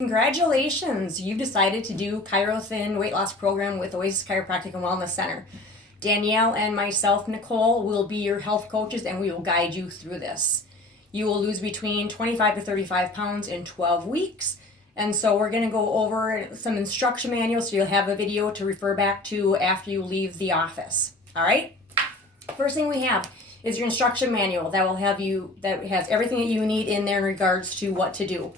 Congratulations! You've decided to do Chirothin weight loss program with Oasis Chiropractic and Wellness Center. Danielle and myself, Nicole, will be your health coaches and we will guide you through this. You will lose between 25 to 35 pounds in 12 weeks. And so we're going to go over some instruction manuals so you'll have a video to refer back to after you leave the office. All right? First thing we have is your instruction manual that has everything that you need in there in regards to what to do.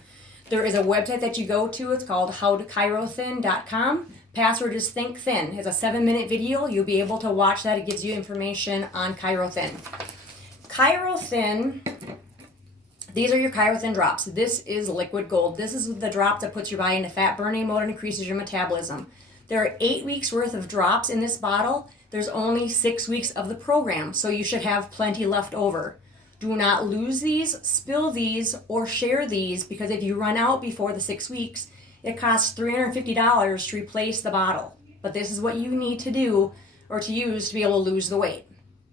There is a website that you go to. It's called howtochirothin.com. Password is Think Thin. It's a 7-minute video. You'll be able to watch that. It gives you information on Chirothin. Chirothin, these are your Chirothin drops. This is liquid gold. This is the drop that puts your body into fat burning mode and increases your metabolism. There are 8 weeks worth of drops in this bottle. There's only 6 weeks of the program, so you should have plenty left over. Do not lose these, spill these, or share these, because if you run out before the 6 weeks, it costs $350 to replace the bottle. But this is what you need to do or to use to be able to lose the weight.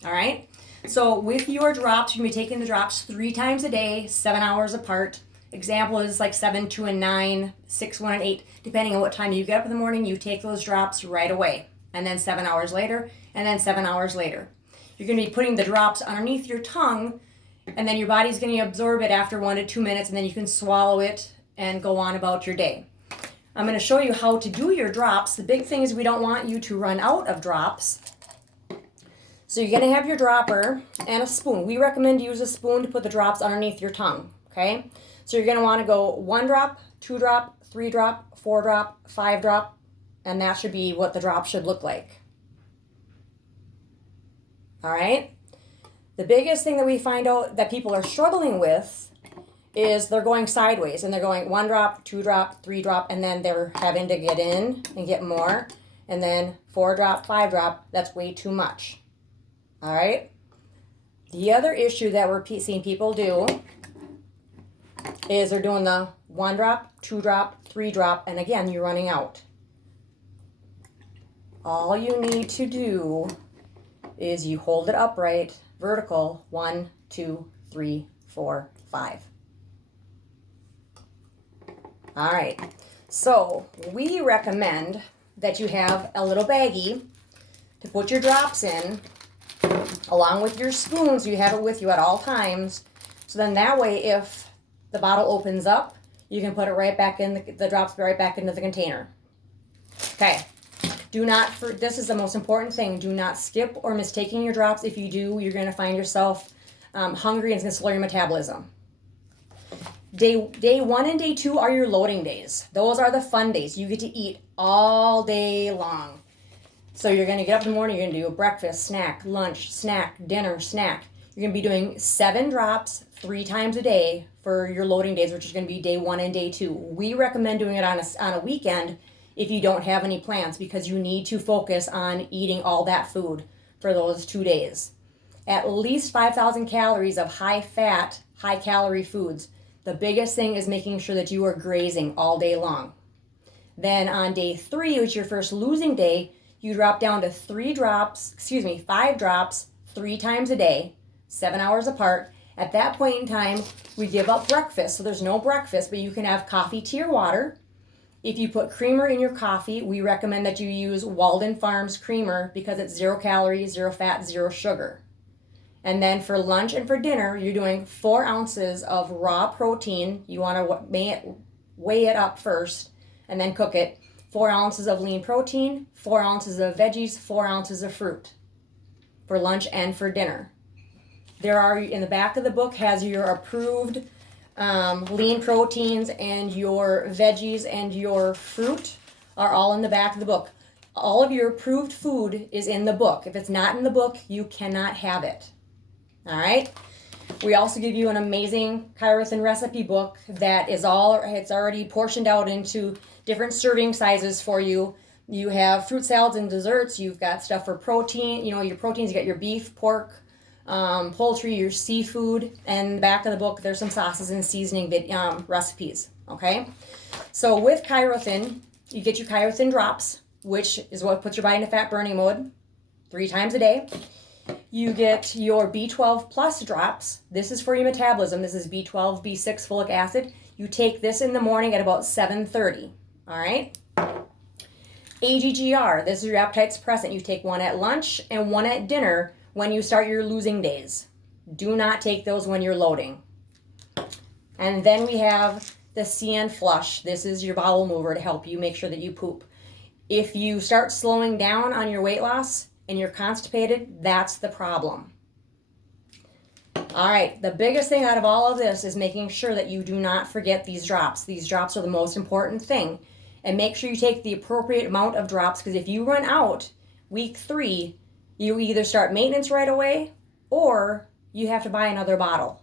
All right? So with your drops, you're going to be taking the drops 3 times a day, 7 hours apart. Example is like 7, 2, and 9, 6, 1, and 8. Depending on what time you get up in the morning, you take those drops right away. And then 7 hours later, and then 7 hours later. You're going to be putting the drops underneath your tongue, and then your body's going to absorb it after 1 to 2 minutes, and then you can swallow it and go on about your day. I'm going to show you how to do your drops. The big thing is we don't want you to run out of drops. So you're going to have your dropper and a spoon. We recommend use a spoon to put the drops underneath your tongue, okay? So you're going to want to go 1 drop, 2 drop, 3 drop, 4 drop, 5 drop, and that should be what the drop should look like. All right? The biggest thing that we find out that people are struggling with is they're going sideways and they're going 1 drop, 2 drop, 3 drop, and then they're having to get in and get more, and then 4 drop, 5 drop. That's way too much. All right? The other issue that we're seeing people do is they're doing the 1 drop, 2 drop, 3 drop, and again, you're running out. All you need to do is you hold it upright, vertical, 1, 2, 3, 4, 5. All right, so we recommend that you have a little baggie to put your drops in, along with your spoon, so you have it with you at all times. So then that way, if the bottle opens up, you can put it right back in, the drops right back into the container. Okay. This is the most important thing. Do not skip or miss taking your drops. If you do, you're going to find yourself hungry and it's going to slow your metabolism. Day 1 and day 2 are your loading days. Those are the fun days. You get to eat all day long. So you're going to get up in the morning, you're going to do a breakfast, snack, lunch, snack, dinner, snack. You're going to be doing 7 drops 3 times a day for your loading days, which is going to be day 1 and day 2. We recommend doing it on a weekend if you don't have any plans, because you need to focus on eating all that food for those 2 days. At least 5,000 calories of high fat, high calorie foods. The biggest thing is making sure that you are grazing all day long. Then on day 3, which is your first losing day, you drop down to 5 drops 3 times a day, 7 hours apart. At that point in time, we give up breakfast. So there's no breakfast, but you can have coffee, tea, or water. If you put creamer in your coffee, we recommend that you use Walden Farms creamer because it's 0 calories, 0 fat, 0 sugar. And then for lunch and for dinner, you're doing 4 ounces of raw protein. You want to weigh it up first and then cook it. 4 ounces of lean protein, 4 ounces of veggies, 4 ounces of fruit for lunch and for dinner. There are, in the back of the book, has your approved lean proteins, and your veggies and your fruit are all in the back of the book. All of your approved food is in the book. If it's not in the book, you cannot have it. All right? We also give you an amazing Chirothin recipe book that is it's already portioned out into different serving sizes for you. You have fruit salads and desserts. You've got stuff for protein. You know, your proteins, you got your beef, pork, poultry, your seafood, and in the back of the book there's some sauces and seasoning recipes. Okay, so with Chirothin, you get your Chirothin drops, which is what puts your body into fat burning mode 3 times a day. You get your B12 plus drops. This is for your metabolism. This is B12, B6, folic acid. You take this in the morning at about 7:30. All right? AGGR, this is your appetite suppressant. You take one at lunch and one at dinner when you start your losing days. Do not take those when you're loading. And then we have the CN Flush. This is your bowel mover to help you make sure that you poop. If you start slowing down on your weight loss and you're constipated, that's the problem. All right, the biggest thing out of all of this is making sure that you do not forget these drops. These drops are the most important thing. And make sure you take the appropriate amount of drops, because if you run out week 3, you either start maintenance right away or you have to buy another bottle.